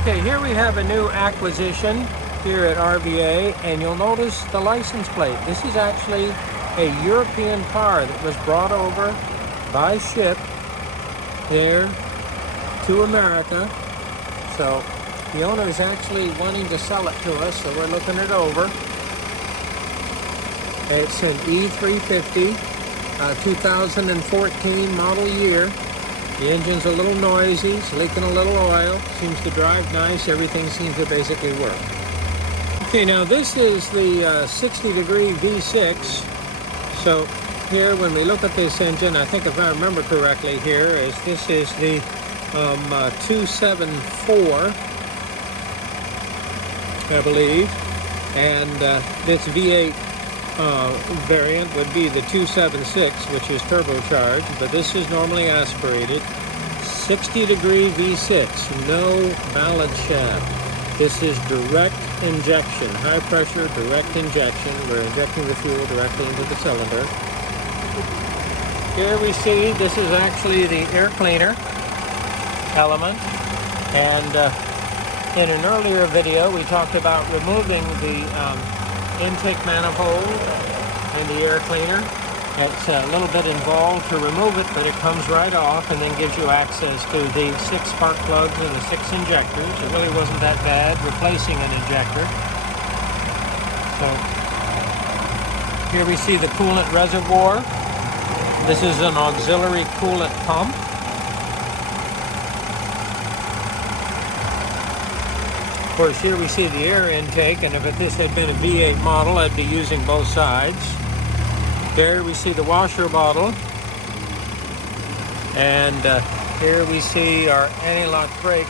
Okay, here we have a new acquisition here at RVA, and you'll notice the license plate. This is actually a European car that was brought over by ship here to America. So the owner is actually wanting to sell it to us, so we're looking it over. It's an E350, 2014 model year. The engine's a little noisy, it's leaking a little oil, seems to drive nice, everything seems to basically work. Okay, now this is the 60-degree V6. So here, when we look at this engine, I think if I remember correctly here, this is the 274, I believe, and this V8 variant would be the 276, which is turbocharged, but this is normally aspirated. 60-degree V6, no ballast shaft. This is direct injection, high pressure direct injection. We're injecting the fuel directly into the cylinder. Here we see this is actually the air cleaner element, and in an earlier video we talked about removing the intake manifold and the air cleaner. It's a little bit involved to remove it, but it comes right off and then gives you access to the 6 spark plugs and the 6 injectors. It really wasn't that bad replacing an injector. So here we see the coolant reservoir. This is an auxiliary coolant pump. Of course, here we see the air intake, and if this had been a V8 model, I'd be using both sides. There we see the washer bottle, and here we see our anti-lock brake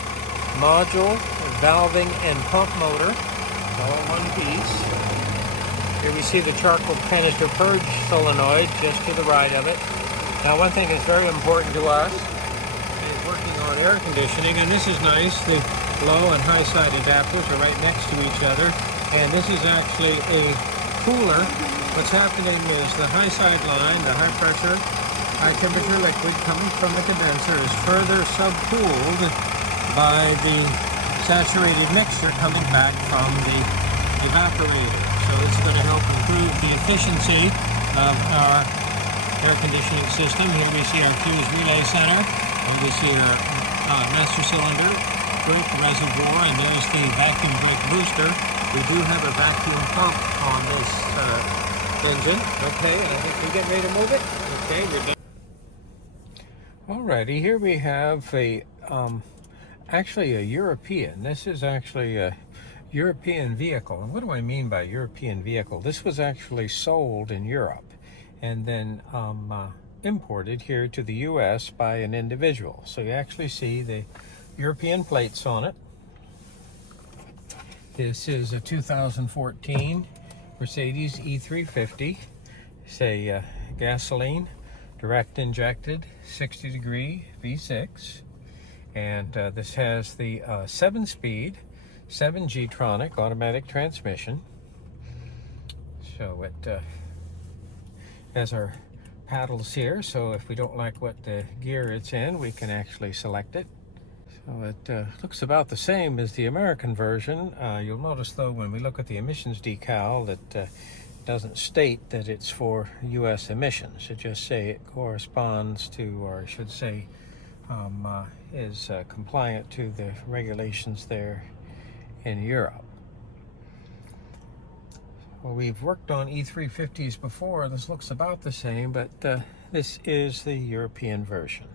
module, valving, and pump motor, all in one piece. Here we see the charcoal canister Purge solenoid just to the right of it. Now, one thing that's very important to us is working on air conditioning, and this is nice. The low and high side adapters are right next to each other, and this is actually a cooler. What's happening is the high side line, the high pressure, high temperature liquid coming from the condenser is further subcooled by the saturated mixture coming back from the evaporator. So it's going to help improve the efficiency of our air conditioning system. Here we see our fuse relay center, and we see our master cylinder, brake reservoir, and there's the vacuum brake booster. We do have a vacuum pump on this engine. Okay, I think we get ready to move it. Okay, we're done. Alrighty, here we have a actually a European. This is actually a European vehicle. And what do I mean by European vehicle? This was actually sold in Europe and then imported here to the US by an individual. So you actually see the European plates on it. This is a 2014 Mercedes E350. It's a gasoline, direct injected, 60-degree V6. And this has the 7-speed, 7G-tronic automatic transmission. So it has our paddles here, so if we don't like what the gear it's in, we can actually select it. So it looks about the same as the American version. You'll notice, though, when we look at the emissions decal, that it doesn't state that it's for U.S. emissions. It just say it corresponds to, or I should say, is compliant to the regulations there in Europe. Well, we've worked on E350s before. This looks about the same, but this is the European version.